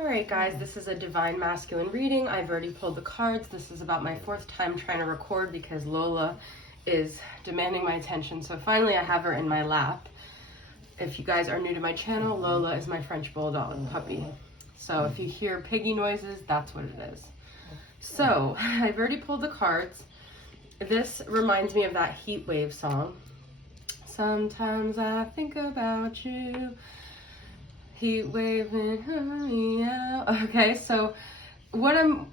Alright guys, this is a Divine Masculine reading. I've already pulled the cards. This is about my 4th time trying to record because Lola is demanding my attention. So finally I have her in my lap. If you guys are new to my channel, Lola is my French Bulldog puppy. So if you hear piggy noises, that's what it is. So I've already pulled the cards. This reminds me of that Heat Wave song. Sometimes I think about you. Heat waving me out. Okay, so what I'm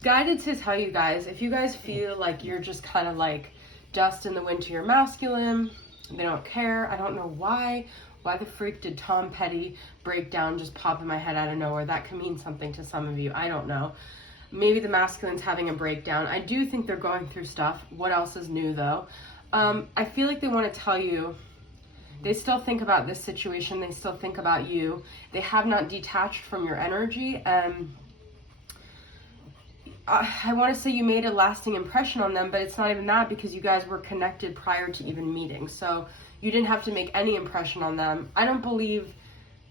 guided to tell you guys, if you guys feel like you're just kind of like dust in the wind to your masculine, they don't care. I don't know why the freak did Tom Petty breakdown just pop in my head out of nowhere. That could mean something to some of you. I don't know. Maybe the masculine's having a breakdown. I do think they're going through stuff. What else is new though? I feel like they want to tell you they still think about this situation. They still think about you. They have not detached from your energy. And I want to say you made a lasting impression on them, but it's not even that because you guys were connected prior to even meeting. So you didn't have to make any impression on them. I don't believe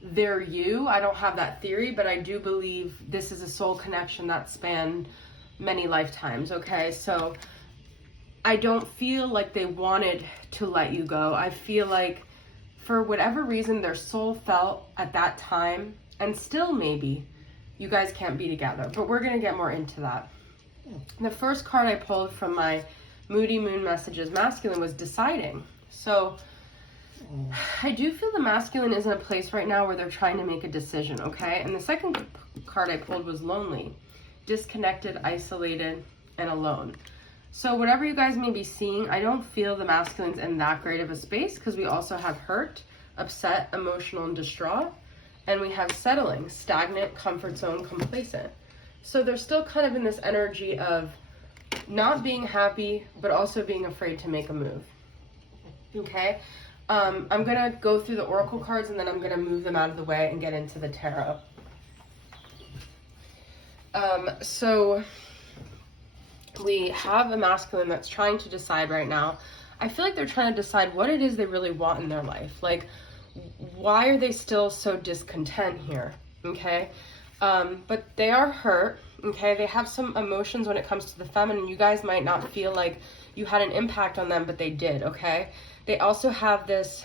they're you. I don't have that theory, but I do believe this is a soul connection that spanned many lifetimes, okay? So I don't feel like they wanted to let you go. I feel like for whatever reason, their soul felt at that time, and still maybe, you guys can't be together. But we're going to get more into that. The first card I pulled from my Moody Moon Messages Masculine was deciding. So I do feel the masculine is in a place right now where they're trying to make a decision, okay? And the second card I pulled was lonely, disconnected, isolated, and alone. So whatever you guys may be seeing, I don't feel the masculine's in that great of a space because we also have hurt, upset, emotional, and distraught. And we have settling, stagnant, comfort zone, complacent. So they're still kind of in this energy of not being happy, but also being afraid to make a move. Okay? I'm going to go through the oracle cards and then I'm going to move them out of the way and get into the tarot. So we have a masculine that's trying to decide right now. I feel like they're trying to decide what it is they really want in their life. Like, why are they still so discontent here? Okay? But they are hurt. Okay? They have some emotions when it comes to the feminine. You guys might not feel like you had an impact on them, but they did. Okay? They also have this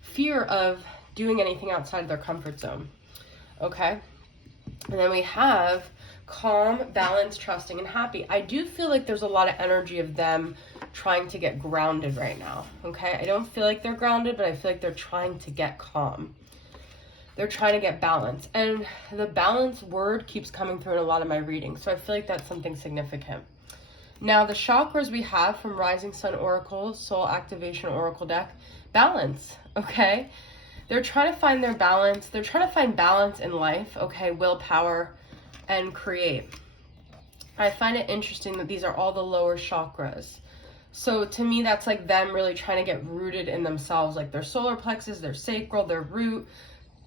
fear of doing anything outside of their comfort zone. Okay? And then we have calm, balanced, trusting, and happy. I do feel like there's a lot of energy of them trying to get grounded right now, okay? I don't feel like they're grounded, but I feel like they're trying to get calm. They're trying to get balance. And the balance word keeps coming through in a lot of my readings, so I feel like that's something significant. Now, the chakras we have from Rising Sun Oracle, Soul Activation Oracle deck, balance, okay? They're trying to find their balance. They're trying to find balance in life, okay? Willpower and create. I find it interesting that these are all the lower chakras. So to me, that's like them really trying to get rooted in themselves, like their solar plexus, their sacral, their root.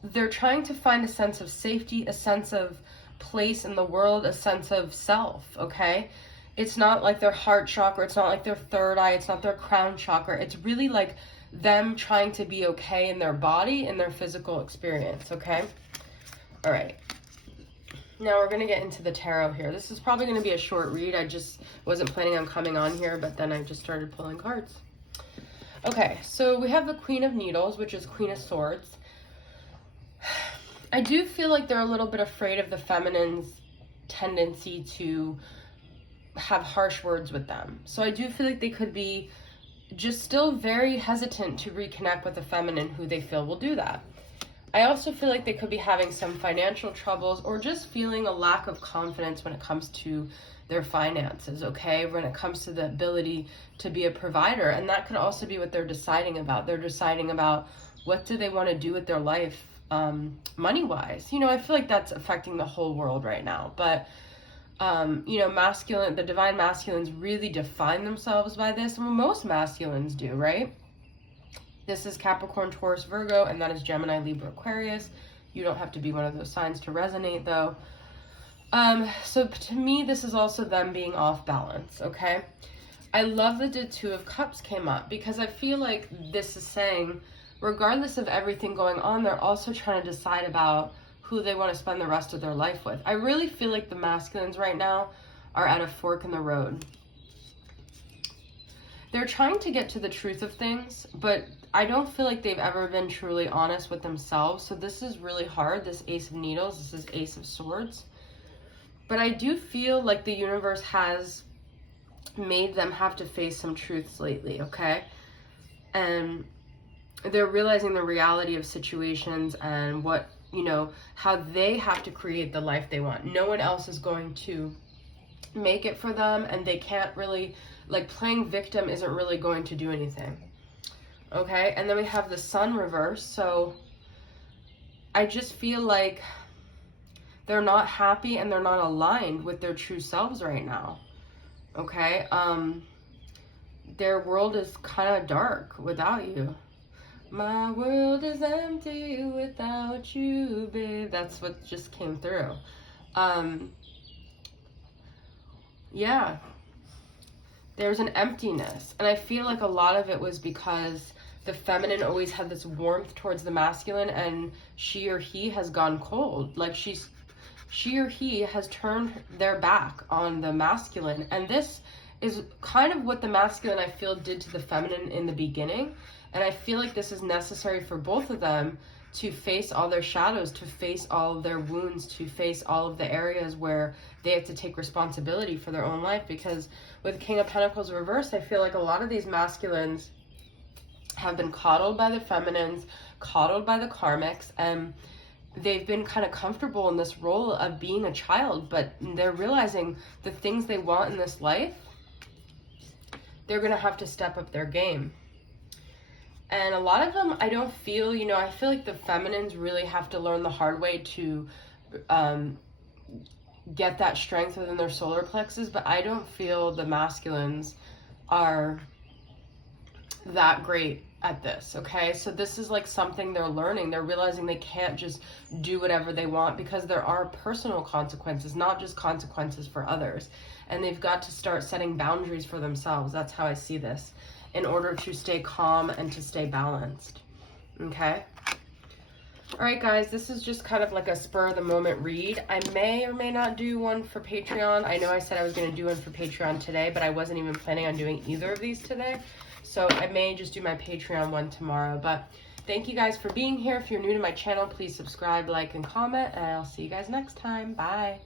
They're trying to find a sense of safety, a sense of place in the world, a sense of self, okay? It's not like their heart chakra. It's not like their third eye. It's not their crown chakra. It's really like them trying to be okay in their body and their physical experience, okay? All right. Now we're going to get into the tarot here. This is probably going to be a short read. I just wasn't planning on coming on here, but then I just started pulling cards. Okay, so we have the Queen of Needles, which is Queen of Swords. I do feel like they're a little bit afraid of the feminine's tendency to have harsh words with them. So I do feel like they could be just still very hesitant to reconnect with the feminine who they feel will do that. I also feel like they could be having some financial troubles or just feeling a lack of confidence when it comes to their finances, okay? When it comes to the ability to be a provider. And that could also be what they're deciding about. They're deciding about what do they want to do with their life money-wise. You know, I feel like that's affecting the whole world right now. But, you know, masculine, the divine masculines really define themselves by this. Well, most masculines do, right? This is Capricorn, Taurus, Virgo, and that is Gemini, Libra, Aquarius. You don't have to be one of those signs to resonate, though. So to me, this is also them being off balance, okay? I love that the Two of Cups came up because I feel like this is saying, regardless of everything going on, they're also trying to decide about who they want to spend the rest of their life with. I really feel like the masculines right now are at a fork in the road. They're trying to get to the truth of things, but I don't feel like they've ever been truly honest with themselves. So this is really hard, this Ace of Needles, this is Ace of Swords. But I do feel like the universe has made them have to face some truths lately, okay? And they're realizing the reality of situations and what, you know, how they have to create the life they want. No one else is going to make it for them, and they can't really, like, playing victim isn't really going to do anything. Okay, and then we have the Sun reverse, so I just feel like they're not happy and they're not aligned with their true selves right now. Okay, their world is kind of dark without you. My world is empty without you, babe. That's what just came through. Yeah, there's an emptiness, and I feel like a lot of it was because the feminine always had this warmth towards the masculine, and she or he has gone cold. Like she or he has turned their back on the masculine, and this is kind of what the masculine, I feel, did to the feminine in the beginning. And I feel like this is necessary for both of them to face all their shadows, to face all of their wounds, to face all of the areas where they have to take responsibility for their own life. Because with King of Pentacles reversed, I feel like a lot of these masculines have been coddled by the feminines, coddled by the karmics, and they've been kind of comfortable in this role of being a child, but they're realizing the things they want in this life, they're going to have to step up their game. And a lot of them, I don't feel, you know, I feel like the feminines really have to learn the hard way to get that strength within their solar plexus, but I don't feel the masculines are that great at this, okay? So this is like something they're learning. They're realizing they can't just do whatever they want, because there are personal consequences, not just consequences for others. And they've got to start setting boundaries for themselves. That's how I see this, in order to stay calm and to stay balanced, okay? All right, guys, this is just kind of like a spur of the moment read. I may or may not do one for Patreon. I know I said I was going to do one for Patreon today, but I wasn't even planning on doing either of these today. So I may just do my Patreon one tomorrow. But thank you guys for being here. If you're new to my channel, please subscribe, like, and comment, and I'll see you guys next time. Bye.